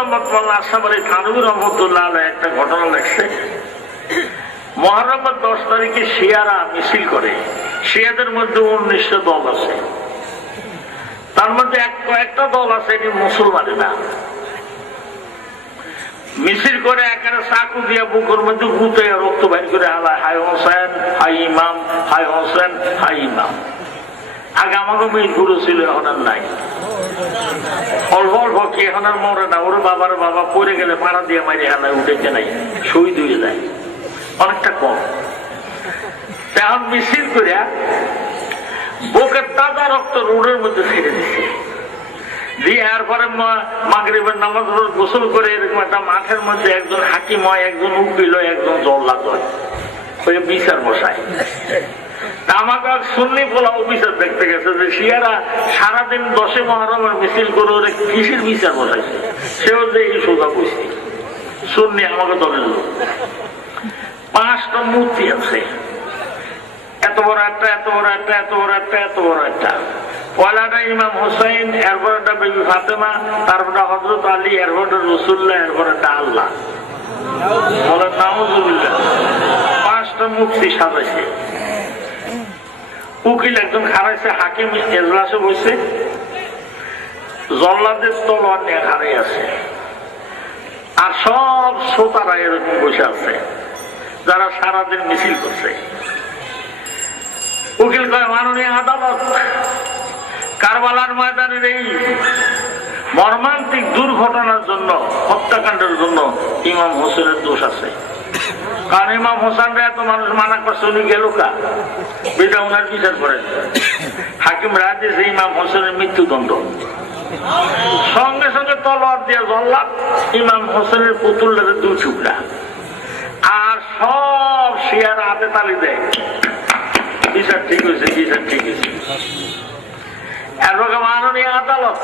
আশরাফ আলী থানভী রহমতুল্লাহ আলাইহি একটা ঘটনা লেখছে। মুহররমের 10 তারিখে শিয়ারা মিছিল করে। শিয়াদের মধ্যে 19টা দল আছে, তার মধ্যে কয়েকটা দল আছে এটি মুসলমানেরা। মিছিল করে এখানে চাকু দিয়ে বুকের মধ্যে গুঁতে রক্ত বাইর করে হালায়, হাই হোসেন হাই ইমাম, হাই হোসেন হাই ইমাম। আগে আমাকে মিরপুরও ছিল, এখন আর নাই। অল্প অল্প কি এখন আর মরে না, ওর বাবার বাবা পড়ে গেলে পাড়া দিয়ে মারি হালায়, উঠেছে নাই, শহীদ হয়ে যায়, অনেকটা কম। এখন মিছিল করে বুকের তাজা রক্ত রোডের মধ্যে ছেড়ে দিচ্ছে, দিয়ে এরপরে মাগরিবের নামাজ গোসল করে এরকম একটা মাঠের মধ্যে একজন হাকিম হয়, একজন উকিল হয়, একজন জল্লাদ হয়, ওই বিচার বসায়। আমাকে সুন্নি পোলা অফিসার দেখতে গেছে যে শিয়ারা সারাদিন 10 মুহররমের মিছিল করে ওরা কিসের বিচার বসাইছে। সেও যে এই সোজা বুঝছি সুন্নি আমাকে দলের লোক। 5টা মূর্তি আছে, এত বড় একটা, এত বড় একটা, এত বড় একটা, এত বড় একটা। পয়লাটা ইমাম হুসাইন, এরপর একটা বিবি ফাতেমা, তারপরটা হযরত আলী, এরপরটা রাসূলুল্লাহ, এরপর একটা আল্লাহ। বলেন নাউযুবিল্লাহ। 5টা মূর্তি সাজাইছে। উকিল একজন খাড়াইছে, হাকিম এজলাসে বসে, জল্লাদের তলোয়ার নিয়ে খাড়াই আছে, আর সব শ্রোতারা এরকম বসে আছে যারা সারাদিন মিছিল করছে। উকিল কয়, মাননীয় আদালত, কারবালার ময়দানের এই মর্মান্তিক দুর্ঘটনার জন্য, হত্যাকাণ্ডের জন্য ইমাম হোসেনের দোষ আছে। কারণ ইমাম হোসেনরা এত মানুষ মানা করছে, উনি গেল কা বিধা ওনার বিচার করেন। হাকিম রায় দিয়েছে ইমাম হোসেনের মৃত্যুদণ্ড। সঙ্গে সঙ্গে তলোয়ার দিয়ে জল্লাদ ইমাম হোসেনের পুতুলটাকে 2 টুকরা, আর সব শিয়ার হাতে তালি দেয়, বিচার ঠিক হয়েছে, বিচার ঠিক হয়েছে। এরপর মাননীয় আদালত,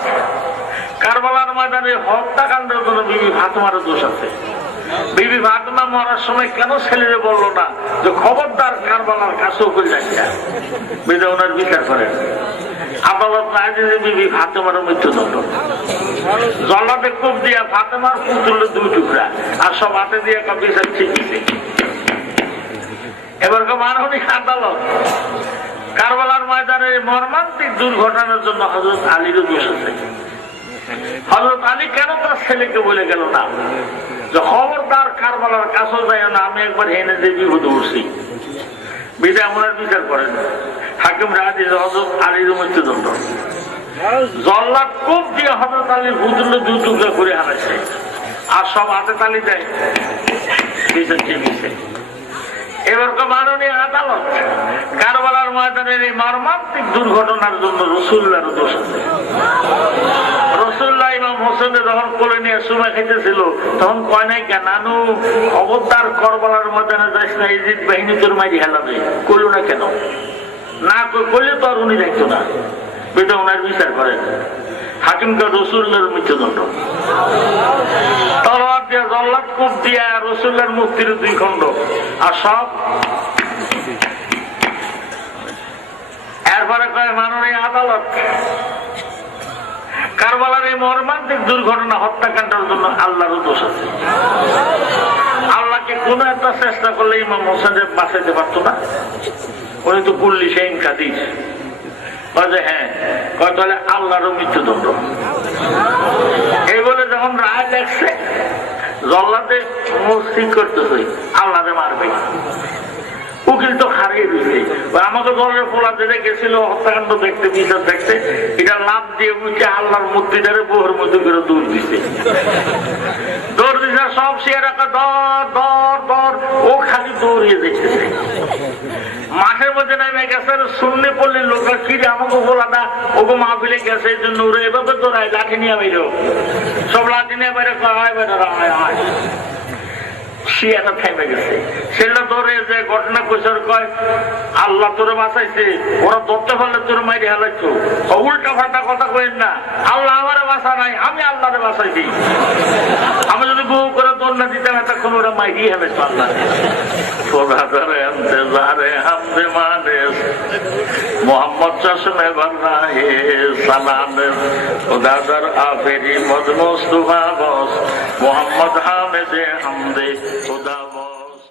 কারবালার ময়দানে হত্যাকাণ্ডের জন্য বিবি ফাতেমারও দোষ আছে। বিবি ফাতেমা মরার সময় কেন ছেলেরে বললো না যে খবরদার কারবালার কাছেও করে যাচ্ছে, বিধা ওনার বিচার করেন। আদালত রায় দিয়েছে বিবি ফাতেমারও মৃত্যুদণ্ড। জল্লাদে কোপ দিয়া ফাতেমার পুতুলের 2 টুকরা, আর সব হাতে দিয়ে বিচার ঠিক হয়েছে। এবার মাননীয় আদালত, কারবালার ময়দানের মর্মান্তিক দুর্ঘটনার জন্য হযরত আলীরও দোষ আছে। হযরত আলী কেন তার ছেলেকে বলে গেল না যে খবরদার কারবালার কাছেও যায় না, আমি একবার হেনে যে বিপদে উঠছি, বিদায় ওনার বিচার করেন। হাকিম রায় দিয়েছে হযরত আলীর মৃত্যুদণ্ড। জল্লাদ কোপ দিয়ে হযরত আলীর পুতুলের 2 টুকরা করে হারাইছে, আর সব হাতে তালি দেয়, বিচার ঠিক হয়েছে। এবার মাননীয় আদালত, কারবালার ময়দানের এই মর্মান্তিক দুর্ঘটনার জন্য রাসূলুল্লাহর দোষ আছে। রাসূলুল্লাহ ইমাম হোসেনের যখন কোলে নিয়ে সুমা খাইতেছিল, তখন কয় নাই কেন, নানু খবরদার কারবালার ময়দানে যাইস না, ইজিদ বাহিনী তোর মারি হেলাবে, কইল না কেন? না কইলে তো আর উনি দেখতো না, বেটা ওনার বিচার করেন। হাকিমকে রাসূলুল্লাহর মৃত্যুদণ্ড। তলোয়ার দিয়ে জল্লাদ কোপ দিয়া রাসূলুল্লাহর মুক্তির 2 খণ্ড, আর সব। এরপরে কয় মাননীয় আদালত, কারবালার এই মর্মান্তিক দুর্ঘটনা হত্যাকাণ্ডের জন্য আল্লাহরও দোষ আছে। আল্লাহকে কোন একটা চেষ্টা করলে ইমাম হোসেনের বাঁচাইতে পারতো না? উনি তো কুল্লি শাইইন কাদির। হ্যাঁ, কয় তাহলে আল্লাহরও মৃত্যুদণ্ড। এই বলে যখন রায় লেখছে, জল্লাদে মসজিদ করতেছে আল্লাহরে মারবে। উকিল তো হারিয়ে দিচ্ছে। আমাকে দলের পোলা যেটা গেছিল হত্যাকাণ্ড দেখতে, বিচার দেখতে, এটা লাভ দিয়ে বুঝছে আল্লাহর মূর্তিটারে বউর মধ্যে করে দৌড় দিচ্ছে। দৌড় দিচ্ছে, সব শিয়া রাখা দর দর দর, ও খালি দৌড়িয়ে দেখতেছে। মাঠের মধ্যে নেমে গেছে, সুন্নি পল্লীর লোকরা কি আমাকে বলাটা ওকে মাহফিলে গেছে, এই জন্য ওরা এভাবে দৌড়ায়, লাঠি নিয়ে বেরো, সব লাঠি নিয়ে বেরো, হয় বেরো হয়। শিয়াটা থেমে গেছে। সেটা ধরে যে ঘটনা কইসার কয় আল্লাহ তোরে বাঁচাইছে, ওরা ধরতে পারলে তোর মাইরে হেলাইছ। উল্টা ফাল্টা কথা কইেন না, আল্লাহ আমারে বাঁচা নাই, আমি আল্লাহরে বাঁচাইছি। আমি যদি বহু করে দৌড় না দিতাম এতক্ষণ ওরা মাইরিয়ে হেলাইছ আল্লাহ। মোহাম্মদ চশমে বান্না হে সালাম, খোদাদার আফেরি মজমুস্তফা বস মোহাম্মদ হামেদে হামদে খুদা